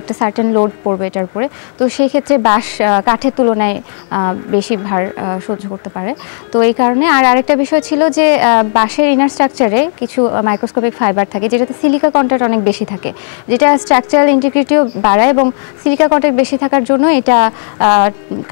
একটা certain load পড়বে এটার উপরে, তো সেই ক্ষেত্রে বাঁশ কাঠের তুলনায় বেশি ভার সহ্য করতে পারে। তো এই কারণে আরেকটা বিষয় ছিল যে বাঁশের ইনার স্ট্রাকচারে কিছু মাইক্রোস্কোপিক ফাইবার থাকে যেটাতে সিলিকা কন্টেন্ট অনেক বেশি থাকে, যেটা স্ট্রাকচারাল ইন্টিগ্রিটিও বাড়ায় এবং সিলিকা কন্টেন্ট বেশি থাকার জন্য এটা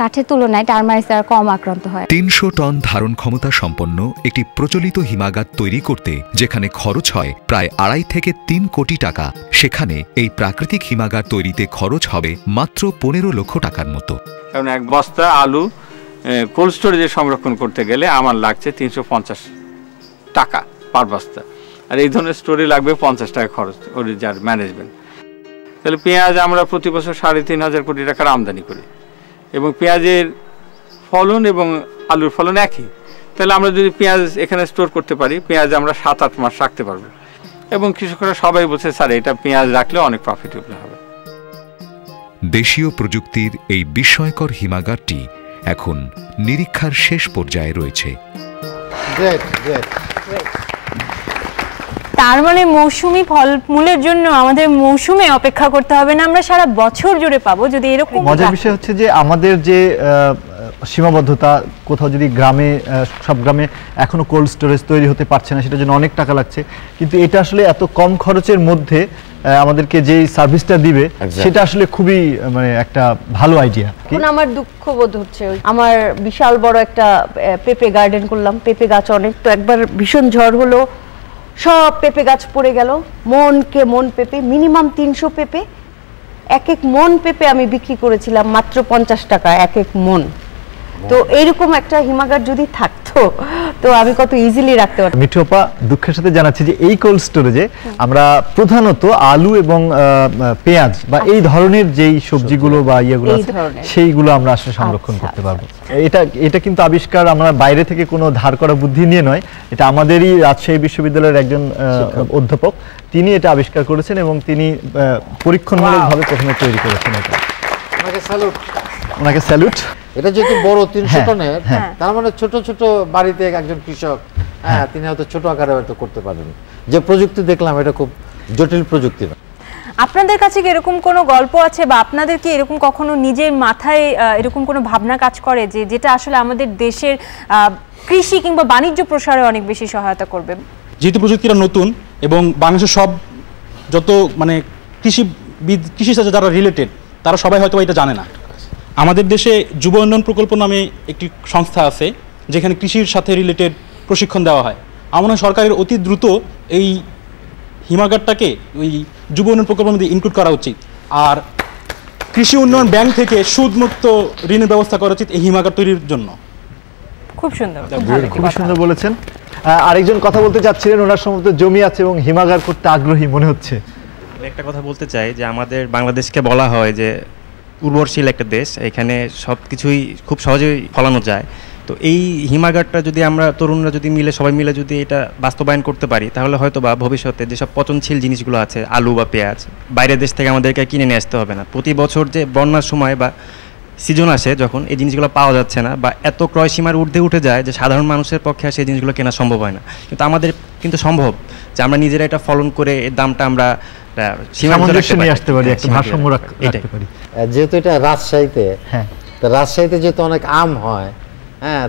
কাঠের তুলনায় টার্মাইটস দ্বারা কম আক্রান্ত হয়। ৩০০ টন ধারণ ক্ষমতা সম্পন্ন একটি প্রচলিত হিমাগার তৈরি করতে যেখানে খরচ হয় প্রায় ২.৫ থেকে ৩ কোটি টাকা, সেখানে এই প্রাকৃতিক হিমাগার তৈরিতে খরচ হবে মাত্র ১৫ লক্ষ টাকার মতো। কারণ এক বস্তা আলু কোল্ড স্টোরেজে সংরক্ষণ করতে গেলে আমার লাগছে ৩৫০ টাকা পার বস্তা, আর এই ধরনের স্টোরে লাগবে ৫০ টাকা খরচ ওর যার ম্যানেজমেন্ট। তাহলে পেঁয়াজ আমরা প্রতি বছর ৩৫০০ কোটি টাকার আমদানি করি এবং পেঁয়াজের ফলন এবং আলুর ফলন একই। তাহলে আমরা যদি পেঁয়াজ এখানে স্টোর করতে পারি, পেঁয়াজ আমরা ৭-৮ মাস রাখতে পারবো এবং কৃষকরা সবাই বলছে স্যার এটা পেঁয়াজ রাখলে অনেক প্রফিটেবল হবে। দেশীয় প্রযুক্তির এই বিস্ময়কর হিমাগারটি এখন নিরীক্ষার শেষ পর্যায়ে রয়েছে। তার মানে মৌসুমি ফলমূলের জন্য আমাদের মৌসুমে অপেক্ষা করতে হবে না, আমরা সারা বছর জুড়ে পাবো। যদি এরকম মজার বিষয় হচ্ছে যে আমাদের যে সীমাবদ্ধতা, কোথাও যদি গ্রামে সব গ্রামে এখনো কোল্ড স্টোরেজ তৈরি হতে পারছে না, সেটার জন্য অনেক টাকা লাগছে, কিন্তু এটা আসলে এত কম খরচের মধ্যে আমাদেরকে যে সার্ভিসটা দিবে সেটা আসলে খুবই মানে একটা ভালো আইডিয়া। এখন আমার দুঃখ বোধ হচ্ছে, আমার বিশাল বড় একটা পেঁপে গার্ডেন করলাম, পেঁপে গাছ অনেক, তো একবার ভীষণ ঝড় হলো, সব পেঁপে গাছ পড়ে গেল, মন পেঁপে, মিনিমাম ৩০০ পেঁপে, এক মন পেঁপে আমি বিক্রি করেছিলাম মাত্র ৫০ টাকা এক মন। তো এইরকম একটা হিমাগার যদি থাকতো তো আমি কত ইজিলি রাখতে পারতাম। মিঠু আপা, দুঃখের সাথে জানাচ্ছি যে এই কোল্ড স্টোরেজে আমরা প্রধানত আলু এবং পেঁয়াজ বা এই ধরনের যেই সবজিগুলো বা ইয়েগুলো আছে সেইগুলো আমরা আসলে সংরক্ষণ করতে পারবো। এটা কিন্তু আবিষ্কার আমরা বাইরে থেকে কোনো ধার করা বুদ্ধি নিয়ে নয়, এটা আমাদেরই রাজশাহী বিশ্ববিদ্যালয়ের একজন অধ্যাপক, তিনি এটা আবিষ্কার করেছেন এবং তিনি পরীক্ষণমূলকভাবে প্রথমে তৈরি করেছেন। এটা ওনাকে স্যালুট। এটা যেহেতু বড় ৩০০ টনের, তার মানে ছোট ছোট বাড়িতে একজন কৃষক তিনি হয়তো ছোট আকারে হয়তো করতে পারেন। যে প্রযুক্তি দেখলাম এটা খুব জটিল প্রযুক্তি না। আপনাদের কাছে কি এরকম কোনো গল্প আছে বা আপনাদের কি এরকম কখনো নিজের মাথায় এরকম কোনো ভাবনা কাজ করে যে যেটা আসলে আমাদের দেশের কৃষি কিংবা বাণিজ্য প্রসারে অনেক বেশি সহায়তা করবে? যেহেতু প্রযুক্তিটা নতুন এবং বাংলাদেশের সব যত মানে কৃষির সাথে যারা রিলেটেড তারা সবাই হয়তো এটা জানে না। আমাদের দেশে যুব উন্নয়ন প্রকল্প নামে একটি সংস্থা আছে যেখানে কৃষির সাথে রিলেটেড প্রশিক্ষণ দেওয়া হয়। আমার মনে হয় সরকারের অতি দ্রুত এই হিমাগারটাকে ওই যুব উন্নয়ন প্রকল্পের মধ্যে ইনক্লুড করা উচিত, আর কৃষি উন্নয়ন ব্যাংক থেকে সুদমুক্ত ঋণের ব্যবস্থা করা উচিত এই হিমাগার তৈরির জন্য। খুব সুন্দর, খুব সুন্দর বলেছেন। আরেকজন কথা বলতে চাচ্ছিলেন, ওনার সম্ভবত জমি আছে এবং হিমাগার করতে আগ্রহী মনে হচ্ছে। একটা কথা বলতে চাই যে আমাদের বাংলাদেশকে বলা হয় যে উর্বরশীল একটা দেশ, এখানে সব কিছুই খুব সহজেই ফলানো যায়। তো এই হিমাগারটা যদি আমরা তরুণরা যদি সবাই মিলে যদি এটা বাস্তবায়ন করতে পারি, তাহলে হয়তো বা ভবিষ্যতে যেসব পচনশীল জিনিসগুলো আছে আলু বা পেঁয়াজ বাইরের দেশ থেকে আমাদেরকে কিনে নিয়ে আসতে হবে না। প্রতি বছর যে বন্যার সময় বা সিজন আসে যখন এই জিনিসগুলো পাওয়া যাচ্ছে না বা এত ক্রয় সীমার ঊর্ধ্বে উঠে যায় যে সাধারণ মানুষের পক্ষে সেই জিনিসগুলো কেনা সম্ভব হয় না, কিন্তু আমাদের কিন্তু সম্ভব যে আমরা নিজেরা এটা ফলন করে এর দামটা আমরা যেহেতু এটা রাজশাহীতে, রাজশাহীতে যেহেতু অনেক আম হয়,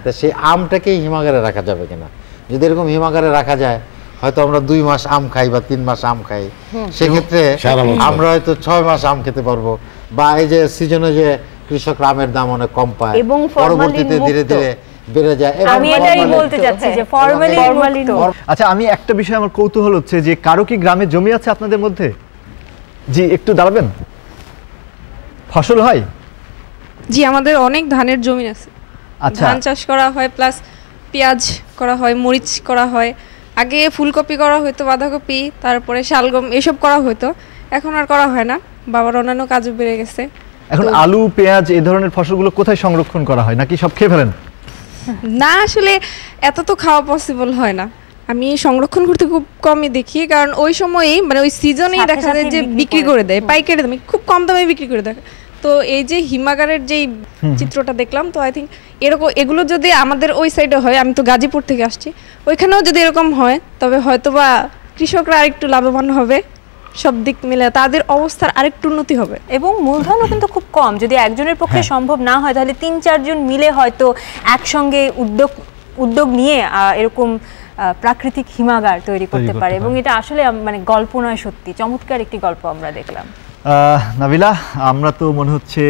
তো সেই আমটাকেই হিমাগারে রাখা যাবে কিনা? যদি এরকম হিমাগারে রাখা যায় হয়তো আমরা 2 মাস আম খাই বা 3 মাস আম খাই, সেক্ষেত্রে আমরা হয়তো 6 মাস আম খেতে পারবো। বা এই যে সিজনে যে কৃষক আমের দাম অনেক কম পায়, পরবর্তীতে ধীরে ধীরে বেড়ে যায়। আমি এটাই বলতে যাচ্ছি যে ফরমালিন। আচ্ছা, আমি একটা বিষয় আমার কৌতূহল হচ্ছে যে কারো কি গ্রামে জমি আছে আপনাদের মধ্যে? জি, একটু দাঁড়াবেন। ফসল হয়? জি, আমাদের অনেক ধানের জমি আছে। আচ্ছা, ধান চাষ করা হয়, প্লাস পেঁয়াজ করা হয়, মরিচ করা হয়। আগে ফুলকপি করা হতো, বাঁধাকপি, তারপরে শালগম এসব করা হতো, এখন আর করা হয় না, বাবার অন্যান্য কাজও বেড়ে গেছে। এখন আলু পেঁয়াজ এই ধরনের ফসলগুলো কোথায় সংরক্ষণ করা হয়, নাকি সব খেয়ে ফেলেন? না, আসলে এত তো খাওয়া পসিবল হয় না। আমি সংরক্ষণ করতে খুব কমই দেখি, কারণ ওই সময়ই মানে ওই সিজনেই দেখা যায় যে বিক্রি করে দেয় পাইকারি দামে, খুব কম দামে বিক্রি করে দেয়। তো এই যে হিমাগারের যেই চিত্রটা দেখলাম, তো আই থিঙ্ক এরকম এগুলো যদি আমাদের ওই সাইডে হয়, আমি তো গাজীপুর থেকে আসছি, ওইখানেও যদি এরকম হয় তবে হয়তো বা কৃষকরা আরেকটু লাভবান হবে। সব দিক মিলে তাদের অবস্থার আরেকটু উন্নতি হবে। এবং মূলধনও কিন্তু খুব কম, যদি একজনের পক্ষে সম্ভব না হয় তাহলে 3-4 জন মিলে হয়তো একসঙ্গে উদ্যোগ নিয়ে এরকম প্রাকৃতিক হিমাগার তৈরি করতে পারে। এবং এটা আসলে মানে গল্প নয়, সত্যি চমৎকার একটি গল্প আমরা দেখলাম। নাবিলা, আমরা তো মনে হচ্ছে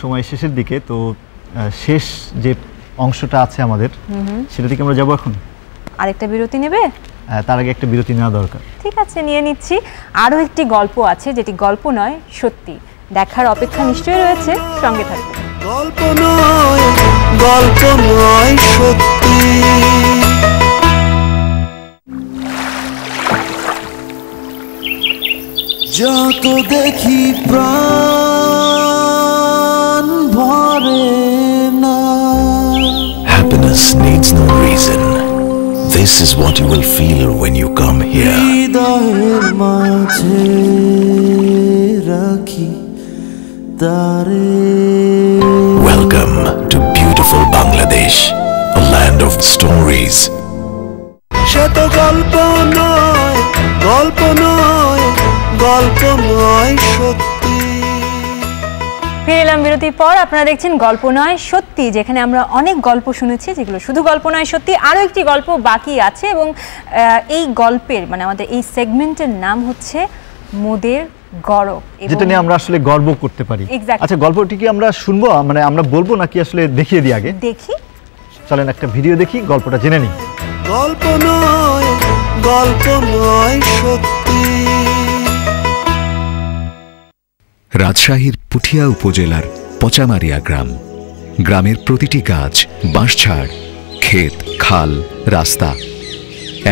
সময় শেষের দিকে, তো শেষ যে অংশটা আছে আমাদের সেটা থেকে আমরা যাবো এখন। আরেকটা বিরতি নেবে? তার আগে একটা বিরতি নেওয়া দরকার। ঠিক আছে, নিয়ে নিচ্ছি। আরও একটি গল্প আছে যেটি গল্প নয় সত্যি, দেখার অপেক্ষা নিশ্চয়ই রয়েছে, সঙ্গে থাকবে। গল্প নয় সত্যি। যত দেখি প্রাণ ভরে না। Happiness needs no reason. This is what you will feel when you come here. হৃদয়ের মাঝে রাখি তারে। Welcome to beautiful Bangladesh, a land of stories. সে তো গল্প নয়, গল্প নয়, গল্প নয় সত্যি। ফিরে এলাম বিরতির পর। আপনারা দেখছেন গল্প নয় সত্যি, যেখানে আমরা অনেক গল্প শুনেছি যেগুলো শুধু গল্প নয় সত্যি। আরও একটি গল্প বাকি আছে এবং এই গল্পের মানে আমাদের এই সেগমেন্টের নাম হচ্ছে মোদের গরব, যেটা নিয়ে আমরা আসলে গর্ব করতে পারি। আচ্ছা, গল্পটি কি আমরা শুনবো, মানে আমরা বলবো নাকি আসলে দেখিয়ে দিই আগে? দেখি, চলেন একটা ভিডিও দেখি, গল্পটা জেনে নিই। গল্প নয়, গল্প নয় সত্যি। রাজশাহীর পুঠিয়া উপজেলার পচামারিয়া গ্রাম। গ্রামের প্রতিটি গাছ, বাঁশঝাড়, ক্ষেত, খাল, রাস্তা,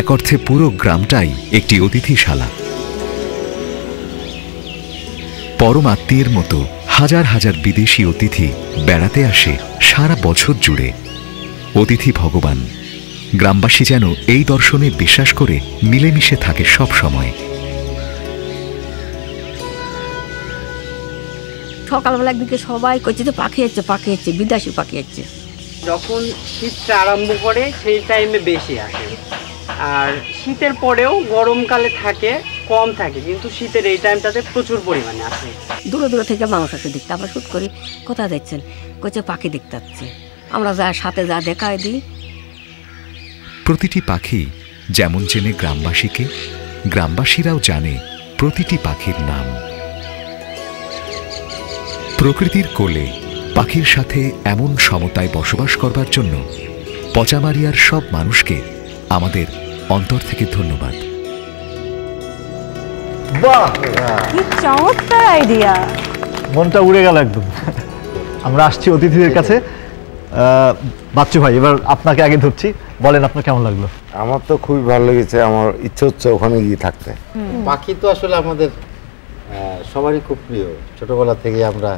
এক অর্থে পুরো গ্রামটাই একটি অতিথিশালা। পরম আত্মীয়ের মতো হাজার হাজার বিদেশি অতিথি বেড়াতে আসে সারা বছর জুড়ে। অতিথি ভগবান। গ্রামবাসী যেন এই দর্শনে বিশ্বাস করে মিলেমিশে থাকে সব সময়। সকালবেলা একদিকে সবাই কইছে যে পাখি হচ্ছে বিদেশি পাখি হচ্ছে। যখন শীতটা আরম্ভ করে সেই টাইমে বেশি আসে, আর শীতের পরেও গরমকালে থাকে কম থাকে, কিন্তু শীতের এই টাইমটাতে প্রচুর পরিমাণে আসে। দূরে দূরে থেকে মানুষ আসে দেখতে। আমরা শুট করি, কোথায় দেখছেন? কইছে পাখি দেখতে যাচ্ছে। আমরা যা সাথে যা দেখায় দিই। প্রতিটি পাখি যেমন চেনে গ্রামবাসীকে, গ্রামবাসীরাও জানে প্রতিটি পাখির নাম। প্রকৃতির কোলে পাখির সাথে এমন সমতায় বসবাস করবার জন্য পচামারিয়ার সব মানুষকে আমাদের অন্তর থেকে ধন্যবাদ। বাহ, কি চমৎকার আইডিয়া! মনটা উড়ে গেল একদম। আমরা আসছি অতিথিদের কাছে। বাচ্চু ভাই, এবার আপনাকে আগে ধরছি, বলেন আপনার কেমন লাগলো? আমার তো খুবই ভালো লেগেছে, আমার ইচ্ছে হচ্ছে ওখানে গিয়ে থাকতে। পাখি তো আসলে আমাদের সবারই খুব প্রিয়, ছোটবেলা থেকে আমরা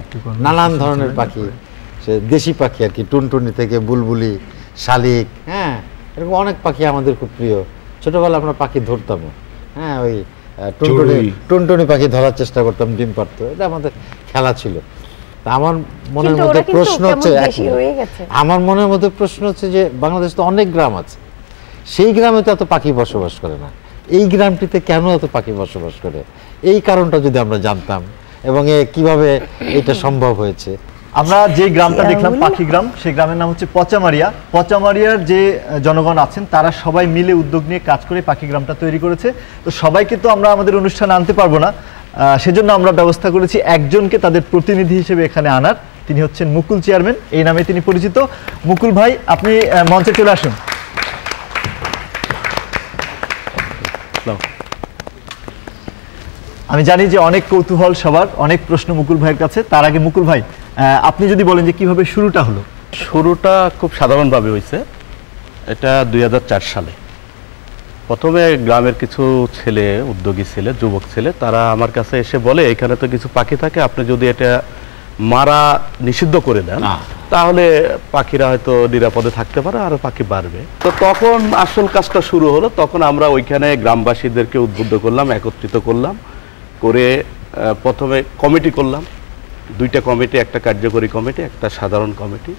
নানান ধরনের পাখি, সে দেশি পাখি আর কি, টুনটুনি থেকে বুলবুলি, শালিক, হ্যাঁ এরকম অনেক পাখি আমাদের খুব প্রিয়। ছোটবেলা আমরা পাখি ধরতাম, হ্যাঁ ওই টুনটুনি পাখি ধরার চেষ্টা করতাম, ডিম পারতো, এটা আমাদের খেলা ছিল। আমার মনের মধ্যে প্রশ্ন হচ্ছে, যে বাংলাদেশ তো অনেক গ্রাম আছে, সেই গ্রামে তো এত পাখি বসবাস করে না, এই গ্রামটিতে কেন এত পাখি বসবাস করে, এই কারণটা যদি আমরা জানতাম এবং কিভাবে এটা সম্ভব হয়েছে। আমরা যে গ্রামটা দেখলাম পাখি গ্রাম, সেই গ্রামের নাম হচ্ছে পচামারিয়া। পচামারিয়ার যে জনগণ আছেন তারা সবাই মিলে উদ্যোগ নিয়ে কাজ করে পাখি গ্রামটা তৈরি করেছে। তো সবাইকে তো আমরা আমাদের অনুষ্ঠানে আনতে পারবো না, সেজন্য আমরা ব্যবস্থা করেছি একজনকে তাদের প্রতিনিধি হিসেবে এখানে আনার। তিনি হচ্ছেন মুকুল চেয়ারম্যান, এই নামে তিনি পরিচিত। মুকুল ভাই, আপনি মঞ্চে চলে আসুন। আমি জানি যে অনেক কৌতূহল সবার, অনেক প্রশ্ন মুকুল ভাইয়ের কাছে। তার আগে মুকুল ভাই, আপনি যদি বলেন যে কিভাবে শুরুটা হলো। শুরুটা খুব সাধারণভাবে হয়েছে। এটা 2004 সালে প্রথমে গ্রামের কিছু ছেলে, উদ্যোগী ছেলে, যুবক ছেলে, তারা আমার কাছে এসে বলে এখানে তো কিছু পাখি থাকে, আপনি যদি এটা মারা নিষিদ্ধ করে দেন তাহলে পাখিরা হয়তো নিরাপদে থাকতে পারে আর পাখি বাড়বে। তো তখন আসল কাজটা শুরু হলো। তখন আমরা ওইখানে গ্রামবাসীদেরকে উদ্বুদ্ধ করলাম, একত্রিত করলাম, করে প্রথমে কমিটি করলাম, 2টা কমিটি, একটা কার্যকরী কমিটি, একটা সাধারণ কমিটি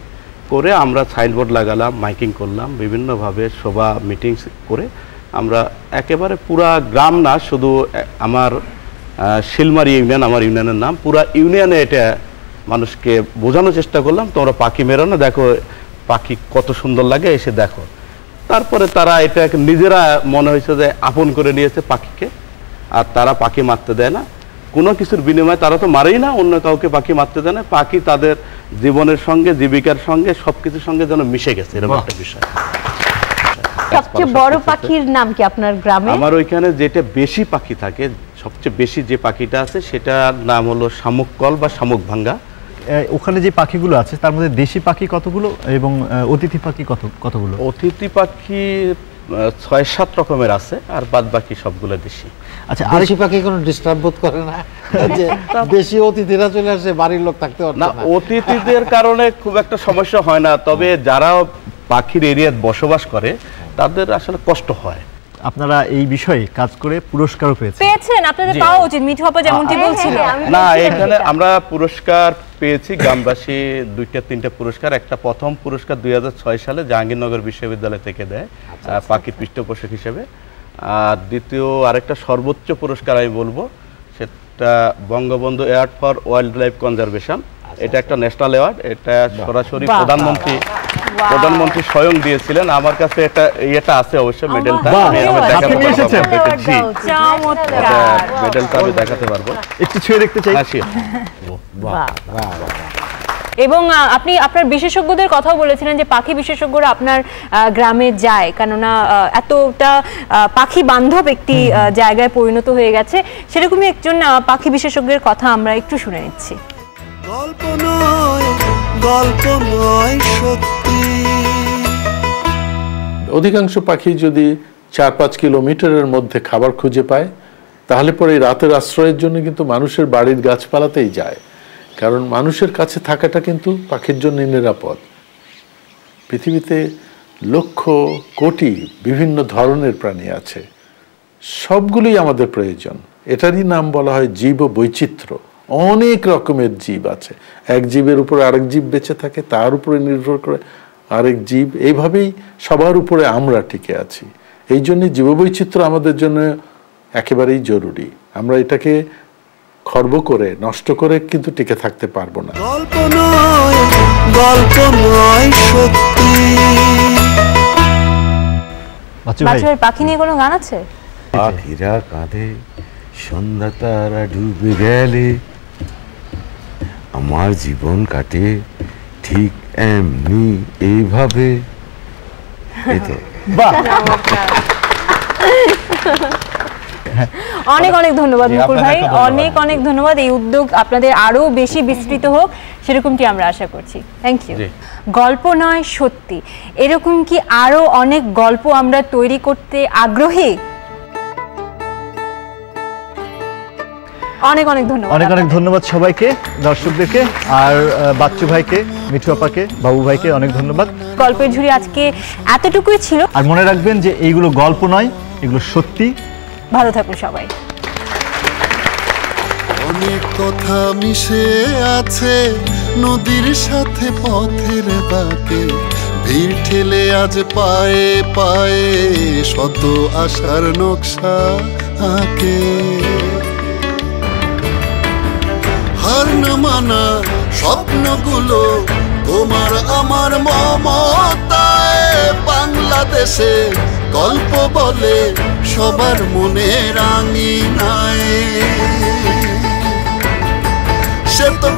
করে আমরা সাইনবোর্ড লাগালাম, মাইকিং করলাম, বিভিন্নভাবে সভা মিটিং করে আমরা একেবারে পুরা গ্রাম না, শুধু আমার শিলমারি ইউনিয়ন আমার ইউনিয়নের নাম। পুরা ইউনিয়নে এটা মানুষকে বোঝানোর চেষ্টা করলাম, তোমরা পাখি মেরো না, দেখো পাখি কত সুন্দর লাগে, এসে দেখো। তারপরে তারা এটা নিজেরা মনে হয়েছে যে আপন করে নিয়েছে পাখিকে, আর তারা পাখি মারতে দেয় না কোনো কিছুর বিনিময়ে, তারা তো মারেই না, অন্য কাউকে পাখি মারতে দেয় না। পাখি তাদের জীবনের সঙ্গে, জীবিকার সঙ্গে, সবকিছুর সঙ্গে যেন মিশে গেছে, এরকম একটা বিষয়। সবচেয়ে বড় পাখির নাম কি আপনার গ্রামে? আমার ওইখানে যেটা বেশি পাখি থাকে, সবচেয়ে বেশি যে পাখিটা আছে সেটার নাম হলো শামুক কল বা শামুক ভাঙ্গা। ওখানে যে পাখিগুলো আছে তার মধ্যে দেশি পাখি কতগুলো এবং অতিথি পাখি কতগুলো? অতিথি পাখি ৬-৭ রকমের আছে, আর বাদ বাকি সবগুলো দেশি। আচ্ছা, দেশি পাখি কোনো ডিস্টার্ব বোধ করে না যে বেশি অতিথিরা চলে আসে, বাড়ির লোক থাকতে পারে না? অতিথিদের কারণে খুব একটা সমস্যা হয় না, তবে যারা পাখির এরিয়ায় বসবাস করে তাদের আসলে কষ্ট হয়। আপনারা এই বিষয়ে কাজ করে পুরস্কারও পেয়েছেন, আপনাদের পাওয়া উচিত। মিঠু আপা যেমনটি বলছিল, না এখানে আমরা পুরস্কার পেয়েছি, গ্রামবাসী 2-3টা পুরস্কার। একটা প্রথম পুরস্কার 2006 সালে জাহাঙ্গীরনগর বিশ্ববিদ্যালয় থেকে দেয় পাখির পৃষ্ঠপোষক হিসেবে, আর দ্বিতীয় আরেকটা সর্বোচ্চ পুরস্কার আমি বলবো, সেটা Bangabandhu award for wild life conservation. এটা একটা ন্যাশনাল অ্যাওয়ার্ড, এটা সরাসরি প্রধানমন্ত্রী স্বয়ং দিয়েছিলেন। আমার কাছে এটা আছে অবশ্য, মেডেলটা আমি দেখাতে পারবো, একটু ছুঁয়ে দেখতে চাই। এবং আপনি আপনার বিশেষজ্ঞদের কথাও বলেছিলেন যে পাখি বিশেষজ্ঞরা আপনার গ্রামে যায়, কেননা এতটা পাখি বান্ধব একটি জায়গায় পরিণত হয়ে গেছে। সেরকমই একজন পাখি বিশেষজ্ঞের কথা আমরা একটু শুনে নিচ্ছি। গল্প নয়, গল্প নয় সত্যি। অধিকাংশ পাখি যদি 4-5 কিলোমিটারের মধ্যে খাবার খুঁজে পায়, তাহলে পরে রাতের আশ্রয়ের জন্য কিন্তু মানুষের বাড়ির গাছপালাতেই যায়, কারণ মানুষের কাছে থাকাটা কিন্তু পাখির জন্য নিরাপদ। পৃথিবীতে লক্ষ কোটি বিভিন্ন ধরনের প্রাণী আছে, সবগুলোই আমাদের প্রয়োজন। এটারই নাম বলা হয় জীব বৈচিত্র্য। অনেক রকমের জীব আছে, এক জীবের উপর আরেক জীব বেঁচে থাকে, তার উপরে নির্ভর করে আরেক জীব, এইভাবেই সবার উপরে আমরা টিকে আছি। এই জন্য জীববৈচিত্র্য আমাদের জন্য একেবারেই জরুরি। আমরা এটাকে খর্ব করে, নষ্ট করে কিন্তু টিকে থাকতে পারবো না। গল্প নয়, গল্প নয় সত্যি। বাচ্চাদের পাখি নিয়ে কোনো গান আছে? পাখিরা কাঁধে, সন্ধ্যা তারা ডুবে গেলে, আমার জীবন কাটে ঠিক এমনি এইভাবে। অনেক অনেক ধন্যবাদ মুকুল ভাই, অনেক অনেক ধন্যবাদ। এই উদ্যোগ আপনাদের আরো বেশি বিস্তৃত হোক, সেরকমটি আমরা আশা করছি। Thank you. গল্প নয় সত্যি, এরকম কি আরো অনেক গল্প আমরা তৈরি করতে আগ্রহী? অনেক অনেক ধন্যবাদ। অনেক অনেক ধন্যবাদ সবাইকে, দর্শকদেরকে, আর বাচ্চু ভাইকে, মিঠু আপাকে, বাবু ভাইকে অনেক ধন্যবাদ। গল্পের ঝুড়ি আজকে এতটুকুই ছিল। আর মনে রাখবেন যে এইগুলো গল্প নয়, এগুলো সত্যি। ভালো থাকুন সবাই। অনেক কথা মিশে আছে নদীর সাথে পথের বাঁকে, ভিড় ঠেলে আজ পায়ে পায়ে শত আশার নকশা আঁকে। হার না মানা স্বপ্নগুলো তোমার আমার মমতায়, বাংলাদেশে গল্প বলে সবার মনে রাঙিনায়। সে তো